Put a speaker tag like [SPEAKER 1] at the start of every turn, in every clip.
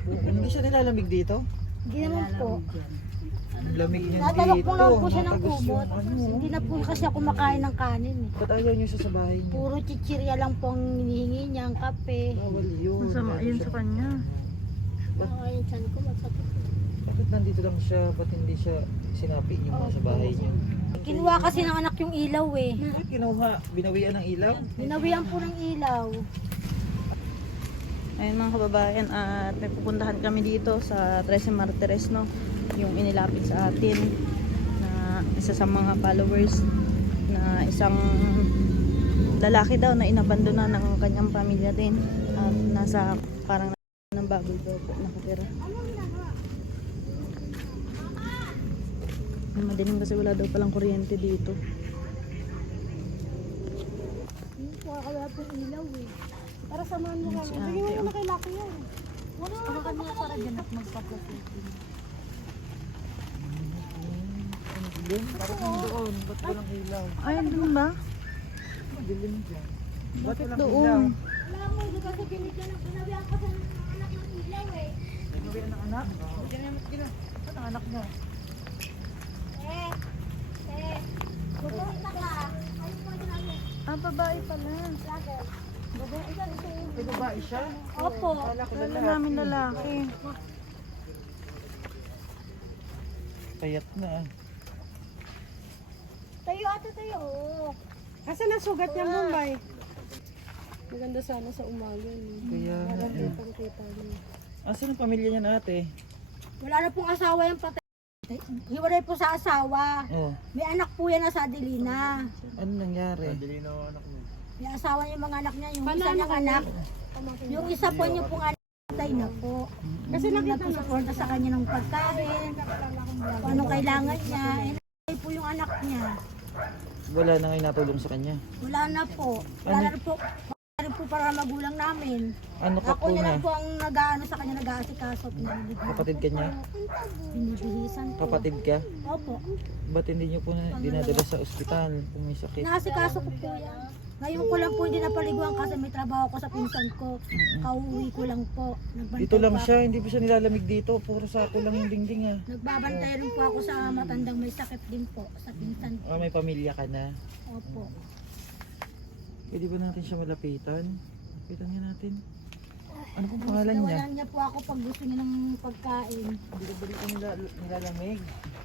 [SPEAKER 1] Hindi siya nilalamig dito?
[SPEAKER 2] Hindi naman po.
[SPEAKER 1] Ang lamig niya
[SPEAKER 2] Tatalok
[SPEAKER 1] dito.
[SPEAKER 2] po lang po siya ng
[SPEAKER 1] Matagas
[SPEAKER 2] kumot.
[SPEAKER 1] yung ano.
[SPEAKER 2] Hindi na po kasi ako makain ng kanin eh.
[SPEAKER 1] Ba't ayaw niyo siya sa bahay niyo?
[SPEAKER 2] Puro chichirya lang po ang hinihingi niya, ang kape.
[SPEAKER 1] Bawal yun.
[SPEAKER 3] Masama yun sa kanya.
[SPEAKER 2] Ay, chan ko masakit.
[SPEAKER 1] Bakit nandito lang siya? Ba't hindi siya sinapi niyo mga sa bahay niyo?
[SPEAKER 2] Kinuha kasi ng anak yung ilaw eh.
[SPEAKER 1] Bakit kinuha? Binawian ng ilaw?
[SPEAKER 2] Binawian po ng ilaw.
[SPEAKER 3] Ayun mga kababayan, at may pupuntahan kami dito sa 13 Martires, no? Yung inilapit sa atin na isa sa mga followers na isang lalaki daw na inabandona ng kanyang pamilya din at nasa parang ng baboy daw po nakatira. Madilim kasi wala daw palang kuryente dito.
[SPEAKER 2] Hindi po wala po ilaw eh. Para samahan mo kami.
[SPEAKER 3] Si
[SPEAKER 2] Bigyan mo
[SPEAKER 3] ate,
[SPEAKER 2] muna kay Laki yan. Wala ka kanya para dyan at magpaplapitin.
[SPEAKER 1] Dilim? Bakit nandoon? Ba't walang ilaw?
[SPEAKER 3] Ay, doon ba?
[SPEAKER 1] Dilim dyan. Ba't
[SPEAKER 3] Bakit
[SPEAKER 1] walang
[SPEAKER 3] doon?
[SPEAKER 1] ilaw?
[SPEAKER 2] Wala mo, di kasi binigyan ng binawian ko sa anak ng ilaw eh.
[SPEAKER 1] Binawian ng anak? Bigyan niya matigil. Ba't ang anak niya?
[SPEAKER 2] Pupunta ka. Ano po namin?
[SPEAKER 3] Ah, babae pala.
[SPEAKER 1] May babae siya?
[SPEAKER 2] Opo.
[SPEAKER 1] Wala ko
[SPEAKER 3] Wala
[SPEAKER 1] lalaki.
[SPEAKER 3] namin lalaki.
[SPEAKER 1] Payat na.
[SPEAKER 2] Tayo ate tayo.
[SPEAKER 4] Kasi nasugat niya Mumbai. Maganda sana sa umaga.
[SPEAKER 1] Kaya nga eh.
[SPEAKER 4] Pagkita niya.
[SPEAKER 1] Asan ang pamilya niya ate?
[SPEAKER 2] Wala na pong asawa yung patay. Hiwalay po sa asawa.
[SPEAKER 1] Oh,
[SPEAKER 2] May anak po yan na sa Adelina.
[SPEAKER 1] ano nangyari?
[SPEAKER 2] May asawa niya yung mga anak niya. Yung isa niyang anak. Yung isa po niyo pong anak patay na po.
[SPEAKER 4] Kasi nakita na
[SPEAKER 2] Nagsusuporta sa kanya ng pagkain. Kung anong kailangan niya. Eh, nakatay po yung anak niya.
[SPEAKER 1] Wala na ngayon natulong sa kanya.
[SPEAKER 2] Wala na po. Wala na po. Wala rin po para magulang namin.
[SPEAKER 1] Ano ka
[SPEAKER 2] Ako
[SPEAKER 1] po
[SPEAKER 2] na
[SPEAKER 1] niya?
[SPEAKER 2] lang po ang nag-aano sa kanya, nag-aasikaso.
[SPEAKER 1] Kapatid ka niya?
[SPEAKER 2] Binibihisan po.
[SPEAKER 1] Kapatid ka?
[SPEAKER 2] Opo.
[SPEAKER 1] Ba't hindi niyo po na dinadala sa ospital kung may sakit?
[SPEAKER 2] Nakasikaso ko po yan. Ngayon ko lang po hindi napaliguan kasi may trabaho ko sa pinsan ko. Kauwi ko lang po. Nagbantay
[SPEAKER 1] Dito lang
[SPEAKER 2] po
[SPEAKER 1] siya, hindi pa siya nilalamig dito. Puro sako lang yung dingding ah.
[SPEAKER 2] Nagbabantay rin po ako sa matandang may sakit din po sa pinsan ko.
[SPEAKER 1] Ah, may pamilya ka na.
[SPEAKER 2] Opo.
[SPEAKER 1] Pwede ba natin siya malapitan? Lapitan nga natin. Ano pong pangalan niya?
[SPEAKER 2] Nawalan niya po ako pag gusto niya ng pagkain.
[SPEAKER 1] Hindi ko ba dito nilalamig?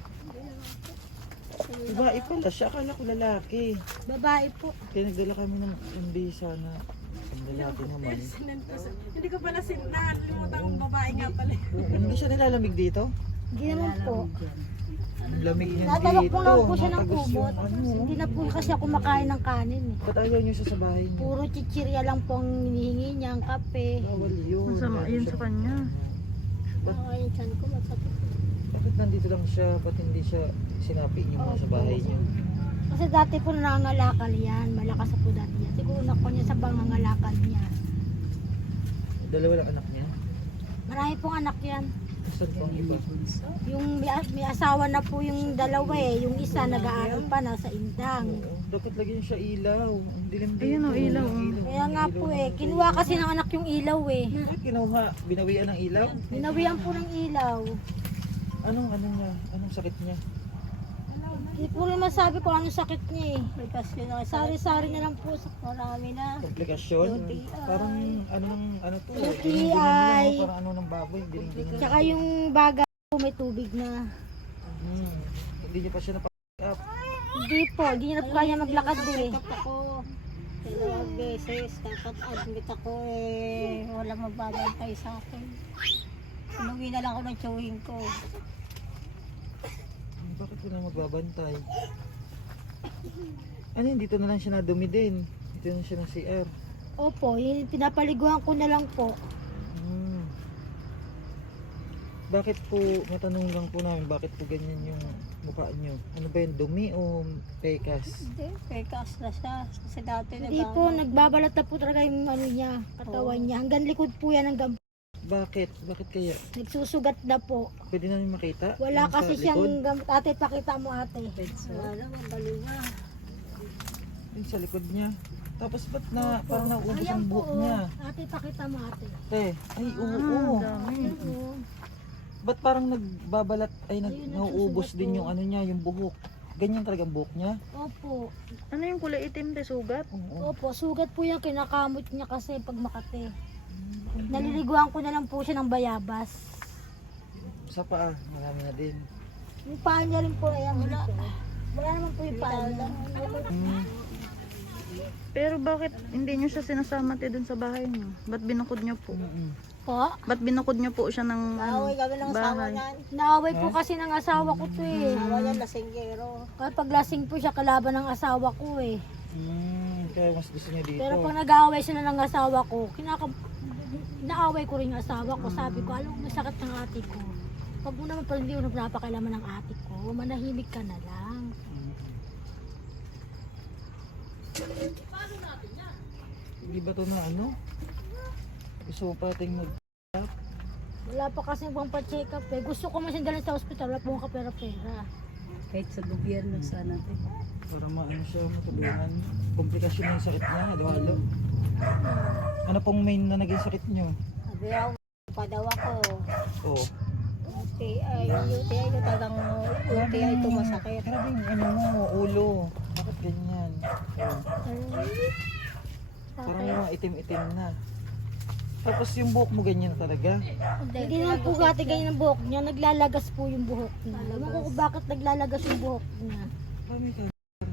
[SPEAKER 1] Diba, pala siya. Akala ko lalaki.
[SPEAKER 2] Babae po.
[SPEAKER 1] Kaya nagdala kami ng pambisa na ang lalaki naman.
[SPEAKER 4] Hindi ko pala nalimutan kong babae nga pala.
[SPEAKER 1] Hindi siya nilalamig dito?
[SPEAKER 2] Hindi naman po.
[SPEAKER 1] Ang lamig niya
[SPEAKER 2] Tatalok
[SPEAKER 1] dito.
[SPEAKER 2] po lang po siya ng
[SPEAKER 1] Matagas
[SPEAKER 2] kumot.
[SPEAKER 1] yung ano.
[SPEAKER 2] Hindi na po kasi ako makain ng kanin eh.
[SPEAKER 1] Ba't ayaw niyo siya sa bahay niyo?
[SPEAKER 2] Puro chichirya lang po ang hinihingi niya, ang kape.
[SPEAKER 1] Bawal yun.
[SPEAKER 3] Masama yun sa kanya.
[SPEAKER 2] Ay, chan ko masakit.
[SPEAKER 1] Bakit nandito lang siya? Ba't hindi siya sinapi niyo mga sa bahay niyo?
[SPEAKER 2] Kasi dati po nangangalakal yan. Malakas po dati yan. Siguro nako niya sa pangangalakal niya.
[SPEAKER 1] Dalawa lang anak niya?
[SPEAKER 2] Marami pong anak yan.
[SPEAKER 1] Saan po ang iba?
[SPEAKER 2] Yung may asawa na po yung dalawa eh. Yung isa nag-aaral pa nasa Indang.
[SPEAKER 1] Dapat lagyan siya ilaw. Ang dilim dito.
[SPEAKER 3] Ayun, oh, ilaw, oh.
[SPEAKER 2] Kaya nga po eh. Kinuha kasi ng anak yung ilaw eh.
[SPEAKER 1] Bakit kinuha? Binawian ng ilaw?
[SPEAKER 2] Binawian po ng ilaw.
[SPEAKER 1] Anong ano niya? Anong sakit niya?
[SPEAKER 2] Hindi po rin masabi kung anong sakit niya eh. Sari-sari na lang po sa marami na.
[SPEAKER 1] Komplikasyon?
[SPEAKER 2] UTI.
[SPEAKER 1] Parang ano to?
[SPEAKER 2] UTI.
[SPEAKER 1] Dilim-dilim lang, oh. Parang ano ng baboy. Dilim-dilim.
[SPEAKER 2] Tsaka yung baga po may tubig na.
[SPEAKER 1] Hindi niya pa siya napapick up.
[SPEAKER 2] Hindi po, hindi niya na po kaya maglakad eh.
[SPEAKER 4] Ako, dalawang beses, admit ako walang magbabantay sa akin. Sinuwi na lang ako ng chewing ko.
[SPEAKER 1] Bakit ko na magbabantay? Ano yun? Dito na lang siya nadumi din. Dito na siya na CR.
[SPEAKER 2] Opo, pinapaliguan ko na lang po.
[SPEAKER 1] Bakit po, matanong lang po namin, bakit po ganyan yung mukha niyo? Ano ba yun, dumi o pekas?
[SPEAKER 4] Hindi, pekas na siya. Kasi dati
[SPEAKER 2] Hindi po, nagbabalat na po talaga yung ano niya, katawan niya. Hanggang likod po yan, hanggang
[SPEAKER 1] Bakit? Bakit kaya?
[SPEAKER 2] nagsusugat na po.
[SPEAKER 1] Pwede namin makita?
[SPEAKER 2] Wala
[SPEAKER 1] Yung
[SPEAKER 2] kasi
[SPEAKER 1] sa
[SPEAKER 2] siyang
[SPEAKER 1] likod?
[SPEAKER 2] gamot. Ate, pakita mo ate.
[SPEAKER 4] wala naman, baliwa.
[SPEAKER 1] Yung sa likod niya. Tapos ba't na, parang nauubos
[SPEAKER 2] Ayan
[SPEAKER 1] ang
[SPEAKER 2] po,
[SPEAKER 1] buhok
[SPEAKER 2] oh.
[SPEAKER 1] niya?
[SPEAKER 2] Ate, pakita mo ate.
[SPEAKER 1] Te, ay oo.
[SPEAKER 3] Dami.
[SPEAKER 2] Oo.
[SPEAKER 1] Ba't parang nagbabalat, ay
[SPEAKER 2] Ayun,
[SPEAKER 1] nauubos
[SPEAKER 2] nagsusugat
[SPEAKER 1] din
[SPEAKER 2] po.
[SPEAKER 1] yung ano niya, yung buhok. Ganyan talaga ang buhok niya?
[SPEAKER 2] Opo.
[SPEAKER 3] Ano yung kulay itim, te? Sugat?
[SPEAKER 1] Oo.
[SPEAKER 2] Opo, sugat po yan, kinakamot niya kasi pag Makati. Naliliguan ko na lang po siya ng bayabas.
[SPEAKER 1] Sa paa, marami na din.
[SPEAKER 2] Yung paa niya rin po, ayan, wala naman po yung paa niya.
[SPEAKER 1] Hmm.
[SPEAKER 3] Pero bakit hindi nyo siya sinasama, te, dun sa bahay nyo? Ba't binukod nyo po?
[SPEAKER 1] Mm-mm.
[SPEAKER 2] Po,
[SPEAKER 3] Ba't binukod nyo po siya ng
[SPEAKER 4] Away kami ng asawa
[SPEAKER 3] bahay?
[SPEAKER 4] niyan.
[SPEAKER 2] naaway po kasi ng asawa ko to eh.
[SPEAKER 4] Asawa niyan, lasinggero.
[SPEAKER 2] Kaya pag lasing po siya, kalaban ng asawa ko eh.
[SPEAKER 1] Kaya mas gusto niya dito.
[SPEAKER 2] Pero pag nag-aaway sila ng asawa ko, naaway ko rin yung asawa ko. Sabi ko, alam mo, masakit ng ate ko. Pag mo naman pala hindi mo napakailaman ng ate ko, manahimik ka na lang.
[SPEAKER 1] Hindi ba to na ano? Gusto mo pa ating mag...
[SPEAKER 2] Wala pa kasi pang pa-check up eh. Gusto ko man siya dalhin sa ospital, wala po akong kapera-pera.
[SPEAKER 4] Kahit sa gobyerno sana.
[SPEAKER 1] Para maano siya, matulungan. Komplikasyon ng sakit niya, halo-halo. Ano pong main na naging sakit niyo?
[SPEAKER 4] Sabi ako, pa daw ako.
[SPEAKER 1] Oo.
[SPEAKER 4] UTI ito talagang UTI ito masakit.
[SPEAKER 1] Grabe yung ano mo, ulo. Bakit ganyan? Oo. Parang yung mga itim-itim na. Tapos yung buhok mo ganyan talaga.
[SPEAKER 2] Hindi naman po gati ganyan ang buhok niya, naglalagas po yung buhok niya. Alam ko kung bakit naglalagas yung buhok niya.
[SPEAKER 1] Kami ka.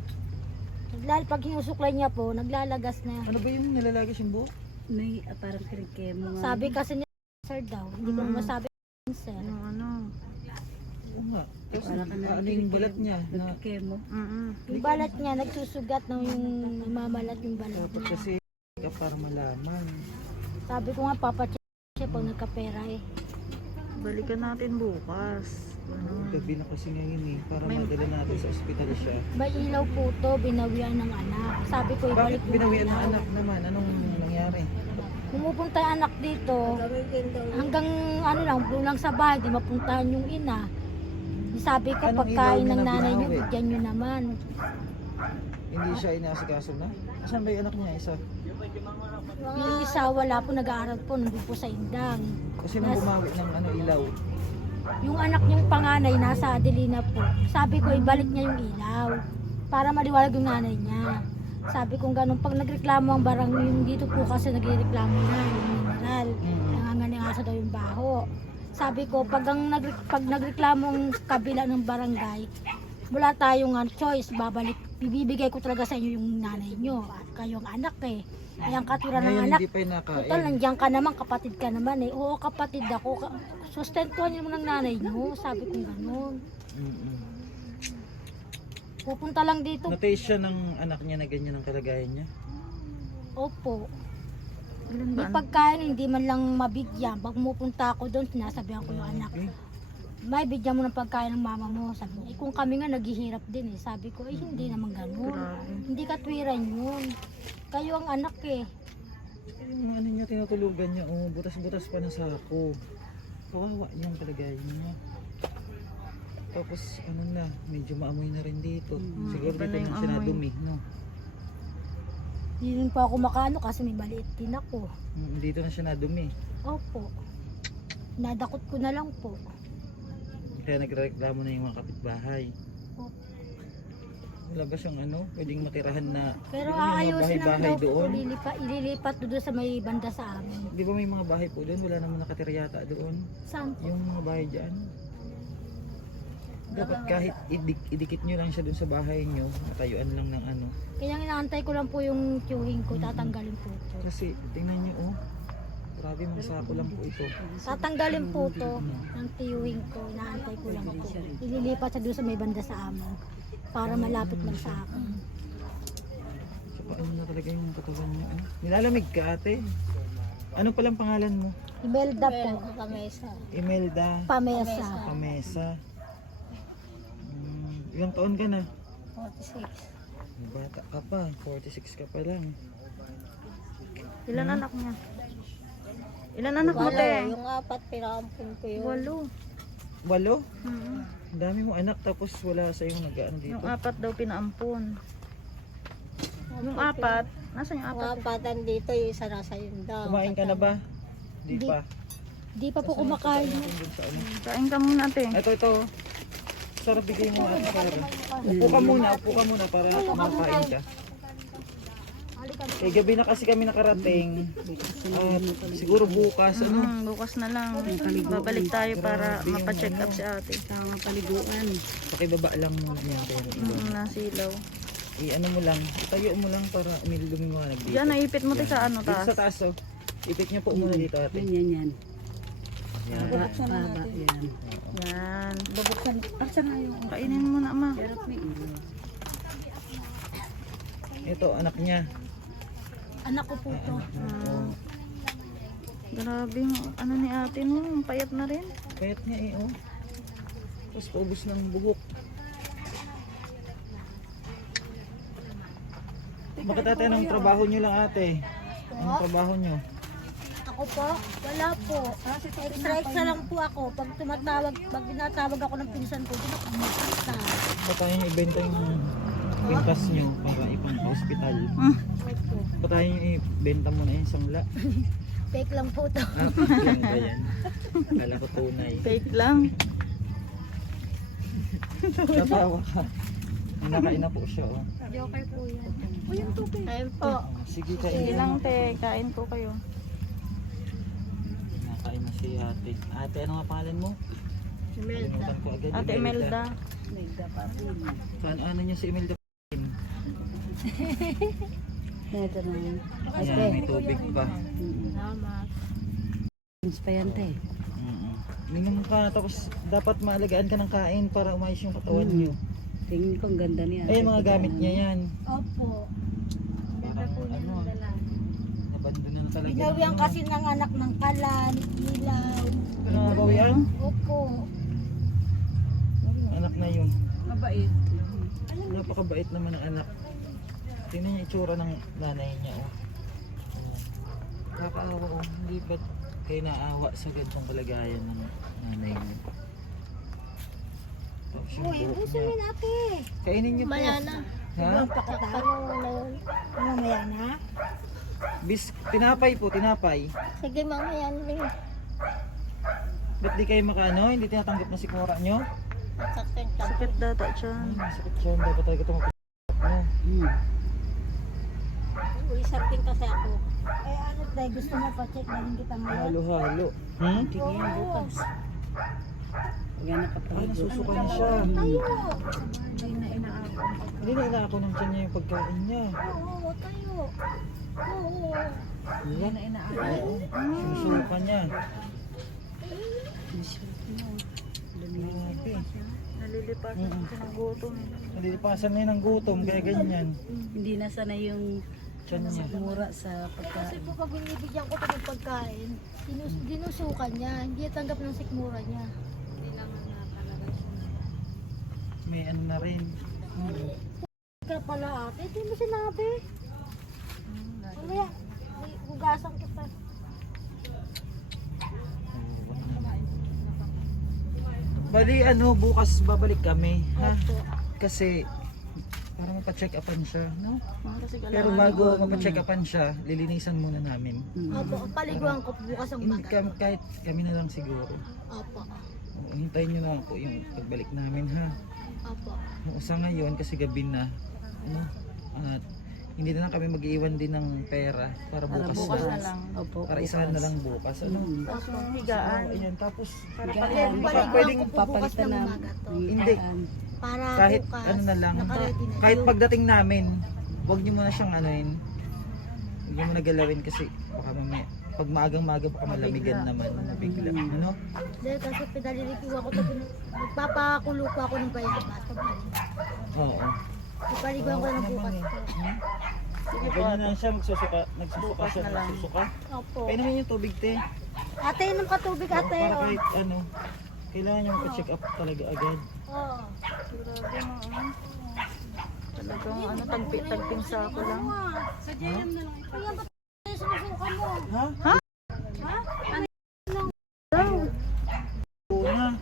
[SPEAKER 2] Pag hinusuklay niya po, naglalagas na.
[SPEAKER 1] Ano ba yung nilalagay yung buhok?
[SPEAKER 4] May parang kirikemo nga.
[SPEAKER 2] Sabi kasi ni sir daw, hindi ko masabi sir.
[SPEAKER 3] Ano?
[SPEAKER 1] Oo nga. Tapos
[SPEAKER 4] Para ka na
[SPEAKER 1] ano yung balat niya? Na,
[SPEAKER 4] Kirikemo.
[SPEAKER 2] Yung balat niya, nagsusugat na yung mamalat yung balat
[SPEAKER 1] dapat
[SPEAKER 2] niya.
[SPEAKER 1] kasi ka para malaman.
[SPEAKER 2] Sabi ko nga, papacheck siya pag nagkapera eh.
[SPEAKER 3] Balikan natin bukas. Ano?
[SPEAKER 1] Gabi na kasi ngayon eh. Para
[SPEAKER 3] May-
[SPEAKER 1] madala natin sa ospital siya.
[SPEAKER 2] May ilaw po to, binawian ng anak. Sabi ko,
[SPEAKER 1] Bakit
[SPEAKER 2] ibalik yung
[SPEAKER 1] binawian ng
[SPEAKER 2] ilaw.
[SPEAKER 1] anak naman? Anong nangyari?
[SPEAKER 2] Pumupunta yung anak dito,
[SPEAKER 4] Gawin daw.
[SPEAKER 2] hanggang ano lang, bulang sa bahay, di mapuntahan yung ina. Sabi ko,
[SPEAKER 1] Anong
[SPEAKER 2] pagkain
[SPEAKER 1] ilaw
[SPEAKER 2] ng
[SPEAKER 1] na
[SPEAKER 2] nanay niyo,
[SPEAKER 1] binawi?
[SPEAKER 2] bigyan niyo naman.
[SPEAKER 1] Hindi siya inaasikaso na? Asan ba yung anak niya? Isa?
[SPEAKER 2] Yung isa, wala po, nag-aaral po, nandun po sa Indang.
[SPEAKER 1] Kasi nung bumawi ng ano, ilaw.
[SPEAKER 2] Yung anak niyang panganay, nasa Adelina po. Sabi ko, ibalik niya yung ilaw. Para maliwalag yung nanay niya. Sabi ko ganun, pag nagreklamo ang barang, yung dito po kasi nagreklamo na, yung mineral. Nanganganingasa daw yung baho. Sabi ko, pag nagreklamo ang kabila ng barangay, wala tayong choice, bibigay ko talaga sa inyo yung nanay nyo. At kayong anak eh. Ayan katira ng
[SPEAKER 1] Ngayon
[SPEAKER 2] anak.
[SPEAKER 1] hindi pa yung nakain.
[SPEAKER 2] Total, nandiyan ka naman, kapatid ka naman eh. Oo, kapatid ako. Sustentuhan niyo naman ng nanay nyo. Sabi ko gano'n.
[SPEAKER 1] Mm-mm.
[SPEAKER 2] Pupunta lang dito.
[SPEAKER 1] Notice siya ng anak niya na ganyan ang kalagayan niya.
[SPEAKER 2] Opo.
[SPEAKER 3] Ilan ba?
[SPEAKER 2] May pagkain, hindi man lang mabigyan. Pag pumupunta ako doon, sinasabihan ko yung anak.
[SPEAKER 1] Okay.
[SPEAKER 2] May bigyan mo ng pagkain ng mama mo. Sabi niya, kung kami nga naghihirap din eh. Sabi ko, hindi naman gano'n.
[SPEAKER 3] Grabe.
[SPEAKER 2] Hindi katwiran yun. Kayo ang anak eh.
[SPEAKER 1] Yung ano niya, tinutulugan niya, oh, butas-butas pa ng sako. Kawawa yung kalagayan niya. Tapos ano na, medyo maamoy na rin dito. Siguro
[SPEAKER 3] iba
[SPEAKER 1] dito
[SPEAKER 3] na yung
[SPEAKER 1] na siya
[SPEAKER 3] amoy.
[SPEAKER 1] nadumi, no?
[SPEAKER 2] Hindi rin pa ako makaano kasi may maliit din ako.
[SPEAKER 1] Dito na siya nadumi.
[SPEAKER 2] Opo. Nadakot ko na lang po.
[SPEAKER 1] Kaya nagreklamo na yung mga kapitbahay.
[SPEAKER 2] Opo.
[SPEAKER 1] Wala ba siyang ano, pwedeng matirahan na
[SPEAKER 2] Pero
[SPEAKER 1] yung mga
[SPEAKER 2] aayusin lang
[SPEAKER 1] bahay-bahay
[SPEAKER 2] daw po,
[SPEAKER 1] doon?
[SPEAKER 2] ililipat doon sa may banda sa amin.
[SPEAKER 1] Di ba may mga bahay po doon? Wala naman nakatira yata doon.
[SPEAKER 2] Saan po?
[SPEAKER 1] Yung mga bahay dyan. Dapat kahit idikit nyo lang siya doon sa bahay nyo, natayuan lang ng ano.
[SPEAKER 2] Kaya inaantay ko lang po yung queuing ko, tatanggalin po ito.
[SPEAKER 1] Kasi tingnan nyo, oh. Grabe, masako lang po ito.
[SPEAKER 2] Tatanggalin po ito ng queuing ko, inaantay ko lang po. Ililipat siya doon sa may banda sa amin para malapit lang sa akin.
[SPEAKER 1] So, paano na talaga yung katawan nyo? Oh. Nilalamig ka, ate? Ano palang pangalan mo?
[SPEAKER 2] Imelda po,
[SPEAKER 4] Kamesa.
[SPEAKER 1] Imelda
[SPEAKER 2] Pamesa.
[SPEAKER 1] Pamesa. Ilang taon ka na?
[SPEAKER 4] 46.
[SPEAKER 1] Bata ka pa, 46 ka pa lang.
[SPEAKER 3] Ilan anak niya? Ilan anak mo,
[SPEAKER 4] Walo,
[SPEAKER 3] te?
[SPEAKER 4] yung apat pinampun ko yun.
[SPEAKER 3] 8.
[SPEAKER 1] 8? Ang dami mo anak tapos wala sa yung nag-ano dito.
[SPEAKER 3] Yung 4 daw pinaampon. Yung 4, nasaan yung
[SPEAKER 4] Yung
[SPEAKER 3] 4?
[SPEAKER 4] apatan dito, yung isa nasa yun daw.
[SPEAKER 1] Kumain ka na ba? Di
[SPEAKER 2] Di.
[SPEAKER 1] pa.
[SPEAKER 2] Di pa po kumakain.
[SPEAKER 1] Dun sa ano.
[SPEAKER 3] Kain ka muna ate.
[SPEAKER 1] Ito. Sarap bigay mo at pera. Upo ka muna para makain ka. Eh, gabi na kasi kami nakarating. Siguro bukas,
[SPEAKER 3] Bukas na lang. Babalik tayo para mapacheck up si ate.
[SPEAKER 4] Tama paliguan.
[SPEAKER 1] pakibaba lang muna yan.
[SPEAKER 3] Nasilaw.
[SPEAKER 1] Ano mo lang, itayo mo lang para lumiwanag dito.
[SPEAKER 3] Diyan, naipit mo tayo sa ano
[SPEAKER 1] Dito
[SPEAKER 3] taas.
[SPEAKER 1] sa taas, oh. Ipit niyo po muna dito, ate.
[SPEAKER 4] Yan.
[SPEAKER 1] Yan.
[SPEAKER 4] Haba yan.
[SPEAKER 3] Yan.
[SPEAKER 4] Babuksan. Asa nga yung
[SPEAKER 3] Kainin mo na ma.
[SPEAKER 4] pero may ilaw.
[SPEAKER 1] Ito, anak niya.
[SPEAKER 2] Anak ko po to.
[SPEAKER 3] Grabe yung ano ni ate no. Ang payat na rin.
[SPEAKER 1] Payat niya oh. Tapos paubos ng bugok. Bakit ate, anong trabaho niyo lang ate? Anong trabaho niyo?
[SPEAKER 2] Ako po? Wala po. Extra lang po ako. Pag tinatawag ako ng pinsan ko, doon ako makita.
[SPEAKER 1] Ba't tayo niyo ibenta yung pintas niyo para ipang-hospital?
[SPEAKER 2] Opo.
[SPEAKER 1] Ba't tayo niyo ibenta mo na yung sangla?
[SPEAKER 2] Fake lang po to.
[SPEAKER 1] Fake lang ba yan? Akala ko tunay.
[SPEAKER 3] Fake lang.
[SPEAKER 1] Natawa ka. Nakain na po siya oh.
[SPEAKER 2] Joker po yan. O yung tubig. Ayun po.
[SPEAKER 1] Sige,
[SPEAKER 3] Sige
[SPEAKER 1] kain
[SPEAKER 3] lang te. Kain po kayo.
[SPEAKER 1] Nakain na si ate. Ate, ano nga pangalan mo? Kalimutan ko agad.
[SPEAKER 3] Ate Imelda.
[SPEAKER 1] Ano niya si Imelda?
[SPEAKER 4] Ito na.
[SPEAKER 1] Ayan, may tubig pa.
[SPEAKER 2] Salamat.
[SPEAKER 4] Pa yan te.
[SPEAKER 1] Minum ka, tapos dapat maalagaan ka ng kain para umayos yung katawan niyo.
[SPEAKER 4] Tingin ko ang ganda niya.
[SPEAKER 1] Ay, mga gamit niya yan.
[SPEAKER 2] Opo. Ganda po niya ng dala.
[SPEAKER 1] Nabandon na talaga.
[SPEAKER 2] Binawian kasi ng anak ng kalan, ilaw.
[SPEAKER 1] Nabawian?
[SPEAKER 2] Opo.
[SPEAKER 1] Anak na yun.
[SPEAKER 4] Mabait.
[SPEAKER 1] Napakabait naman ng anak. Tingnan niya itsura ng nanay niya. Oh. Kakaawa oh. Hindi ba't kayo naawa sa gantong kalagayan ng nanay niya? Tapos yung
[SPEAKER 2] Uy,
[SPEAKER 1] buhok
[SPEAKER 2] gusto
[SPEAKER 1] niya.
[SPEAKER 2] min ate.
[SPEAKER 1] Kainin niyo po.
[SPEAKER 2] Maya na.
[SPEAKER 1] Ha?
[SPEAKER 2] Pakatalo na yun. Mamaya na?
[SPEAKER 1] Tinapay po, tinapay.
[SPEAKER 2] Sige, mamaya na rin.
[SPEAKER 1] Ba't di kayo makaano? Hindi tinatanggap na sikmura nyo?
[SPEAKER 3] Sakit data dyan.
[SPEAKER 1] Sakit siya, dapat talaga ito mo.
[SPEAKER 2] Ulisartin kasi ako. Eh ano tayo, gusto mo pa-check na rin kita ngayon?
[SPEAKER 1] Halo-halo.
[SPEAKER 4] Tingin bukas. Gana ka pa.
[SPEAKER 1] Ay, nasusuka na siya.
[SPEAKER 2] Tayo!
[SPEAKER 1] Hindi na inaako ng tiyan niya yung pagkain niya.
[SPEAKER 2] Oo, tayo. Oo.
[SPEAKER 1] Yan. Oo. Sinusuka niya. Grabe.
[SPEAKER 3] Nalilipasan kasi ng gutom.
[SPEAKER 1] Nalilipasan na yun ng gutom, kaya ganyan.
[SPEAKER 4] Hindi na sana yung
[SPEAKER 1] Tiyan niya.
[SPEAKER 4] mura sa
[SPEAKER 2] Kasi
[SPEAKER 4] pagkain.
[SPEAKER 2] po pag binibigyan ko ito ng pagkain, dinusukan niya, hindi tanggap ng sikmura niya. Hindi naman na talaga siya.
[SPEAKER 1] May ano na rin.
[SPEAKER 2] Kaya pala ate, hindi mo sinabi. Mamaya, may hugasan kita.
[SPEAKER 1] Bali ano, bukas babalik kami. Ha?
[SPEAKER 2] Opo.
[SPEAKER 1] Kasi para mapacheck upan siya, no?
[SPEAKER 3] Kasi
[SPEAKER 1] Pero bago mapacheck upan siya, lilinisan muna namin.
[SPEAKER 2] Opo, paliguan ko bukas ang
[SPEAKER 1] Hindi
[SPEAKER 2] baga.
[SPEAKER 1] kahit kami na lang siguro.
[SPEAKER 2] Opo.
[SPEAKER 1] Oo, hintayin nyo na po yung pagbalik namin ha.
[SPEAKER 2] Opo.
[SPEAKER 1] Oo, sa ngayon kasi gabi na. Ano? At hindi na lang kami mag-iwan din ng pera para bukas,
[SPEAKER 3] bukas na lang.
[SPEAKER 4] Opo.
[SPEAKER 1] Para isahan na lang bukas. Ano?
[SPEAKER 3] Tapos yung higaan.
[SPEAKER 1] Oo, ayan. Tapos
[SPEAKER 4] Higaan.
[SPEAKER 1] baka
[SPEAKER 2] Paliguan
[SPEAKER 1] pwedeng
[SPEAKER 2] ko po bukas
[SPEAKER 4] papalitan
[SPEAKER 2] ng
[SPEAKER 4] na.
[SPEAKER 2] umaga to.
[SPEAKER 1] Hindi.
[SPEAKER 2] Para
[SPEAKER 1] Kahit
[SPEAKER 2] bukas,
[SPEAKER 1] ano na lang.
[SPEAKER 2] nakaready na.
[SPEAKER 1] Kahit pagdating namin, huwag nyo muna siyang anoin. Huwag nyo muna galawin kasi baka mamaya pag maagang-maga baka malamigan naman. Bigla. Ano?
[SPEAKER 2] Dahil kasi pinalilikiwa ko ito, nagpapakulo po ako ng bayabas.
[SPEAKER 1] Oo.
[SPEAKER 2] Ipaliguan ko na bukas to.
[SPEAKER 3] Sige po.
[SPEAKER 1] Ganyan na siya, nagsusuka siya,
[SPEAKER 3] na lang.
[SPEAKER 1] nagsusuka.
[SPEAKER 2] Opo.
[SPEAKER 1] Kaya naman yung tubig, te.
[SPEAKER 2] Ate, inom ka tubig ate.
[SPEAKER 1] Para
[SPEAKER 2] Oh.
[SPEAKER 1] kahit ano, kailangan niya magpa-check up talaga agad.
[SPEAKER 2] Oh.
[SPEAKER 3] Grabe mo. Talagang ano, tagping sa ako lang.
[SPEAKER 2] Kaya ba't sinusuka mo?
[SPEAKER 1] Ha?
[SPEAKER 3] Ha?
[SPEAKER 1] Una.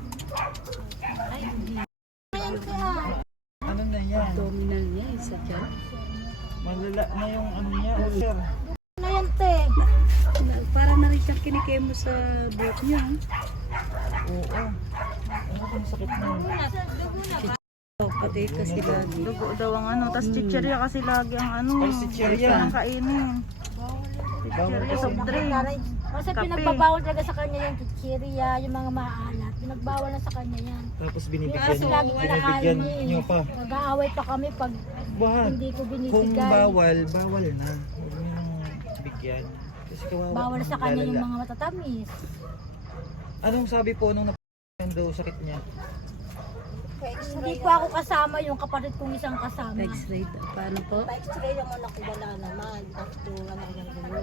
[SPEAKER 2] Ayan kaya.
[SPEAKER 1] Ano na yan?
[SPEAKER 4] Abdominal niya, isa dyan.
[SPEAKER 1] Malala na yung ano niya, ulcer.
[SPEAKER 2] Na yan te.
[SPEAKER 4] Parang
[SPEAKER 5] na rin siyang kinikemo sa buhok niya.
[SPEAKER 1] Oo. Ano kung sakit mo?
[SPEAKER 5] Oh, pati kasi lagi.
[SPEAKER 3] Dugo daw ang ano. Tapos chichirya kasi lagi ang ano.
[SPEAKER 1] Ay, chichirya.
[SPEAKER 3] Ang kainin. Chichirya, soft drink.
[SPEAKER 2] Kasi
[SPEAKER 3] Kape.
[SPEAKER 2] pinagbabawal talaga sa kanya yung chichirya, yung mga maalat. Pinagbawal na sa kanya yan.
[SPEAKER 1] Tapos
[SPEAKER 2] Kasi
[SPEAKER 1] binibigyan,
[SPEAKER 2] lagi
[SPEAKER 1] binibigyan
[SPEAKER 2] kinakain
[SPEAKER 1] nyo pa.
[SPEAKER 2] Nag-aaway pa kami pag
[SPEAKER 1] Wag.
[SPEAKER 2] hindi ko
[SPEAKER 1] Kung
[SPEAKER 2] binibigay.
[SPEAKER 1] bawal, bawal na. Huwag nyo nang bigyan. Kasi kawawa.
[SPEAKER 2] Bawal sa kanya yung
[SPEAKER 1] lalala.
[SPEAKER 2] mga matatamis.
[SPEAKER 1] Anong sabi po nung napag daw sakit niya?
[SPEAKER 2] Hindi po ako kasama, yung kapatid kong isang kasama.
[SPEAKER 5] X-ray. Paano po?
[SPEAKER 4] Pa-x-ray naman ako wala naman. Tapos wala ng gulo.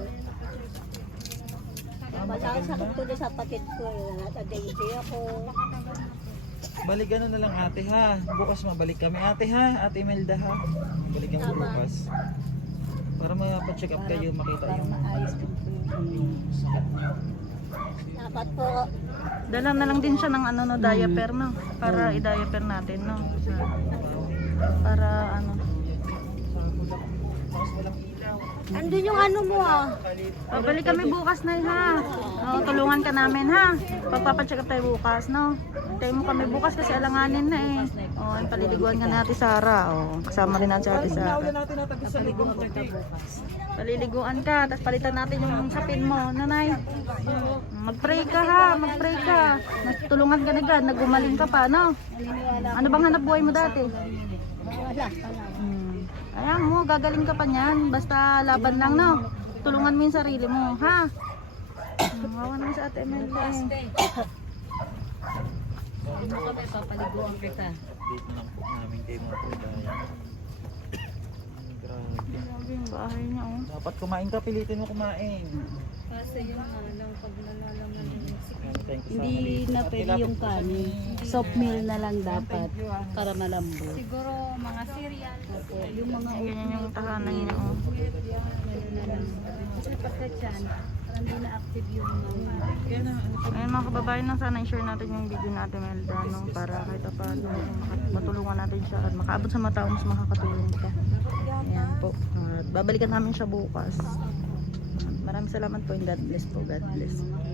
[SPEAKER 4] Wala ang sakit ko din sa patid ko. Nata-dengue ako.
[SPEAKER 1] Balik ano na lang ate ha. Bukas mabalik kami ate ha. Ate Imelda ha. Balik kami
[SPEAKER 4] Tama.
[SPEAKER 1] bukas. Para ma-check up kayo, makita
[SPEAKER 5] Para
[SPEAKER 1] yung
[SPEAKER 5] maayos din po yung
[SPEAKER 1] sakit niya.
[SPEAKER 4] Dapat po,
[SPEAKER 3] Dala na lang din siya ng ano no, diaper no. Para i-diaper natin no. Para ano.
[SPEAKER 2] Andun yung ano mo ah.
[SPEAKER 3] Balik kami bukas na ha. O, tulungan ka namin ha. Pagpapacheck up tayo bukas no. Hintayin mo kami bukas kasi alanganin na eh. O, paliliguan ka natin Sara. O, kasama rin natin si Ate Sara.
[SPEAKER 1] Naulan natin natagos sa likong puti.
[SPEAKER 3] Paliliguan ka, tapos palitan natin yung sapin mo, nanay. Mag-pray ka ha, mag-pray ka. Tulungan ka na God, nagumaling ka pa, no? Ano bang hanap buhay mo dati?
[SPEAKER 4] wala.
[SPEAKER 3] Ayan mo, gagaling ka pa niyan. Basta laban lang, no? Tulungan mo yung sarili mo, ha? Mawawa naman sa Ate Imelda eh.
[SPEAKER 5] Ano kami, papaliguan kita.
[SPEAKER 1] Update na lang po namin kay mga pudaya. Grabe.
[SPEAKER 3] Grabe yung bahay niya, oh.
[SPEAKER 1] Dapat kumain ka, pilitin mo kumain.
[SPEAKER 5] Kasi yung ano, pag nalalaman yung Hindi na pwede yung kanin. Soft meal na lang dapat para malambot.
[SPEAKER 2] Siguro mga cereal.
[SPEAKER 5] Yung mga
[SPEAKER 3] Ganyan yung tahanan niya, oh.
[SPEAKER 5] kasi pagka dyan, parang hindi na-active yung
[SPEAKER 3] Ayun mga kababayan lang, sana i-share natin yung video natin Melda, no? Para kahit pa matulungan natin siya at makaabot sa mga tao mas makakatulong pa. Ayan po. At babalikan namin siya bukas. Maraming salamat po and God bless po. God bless.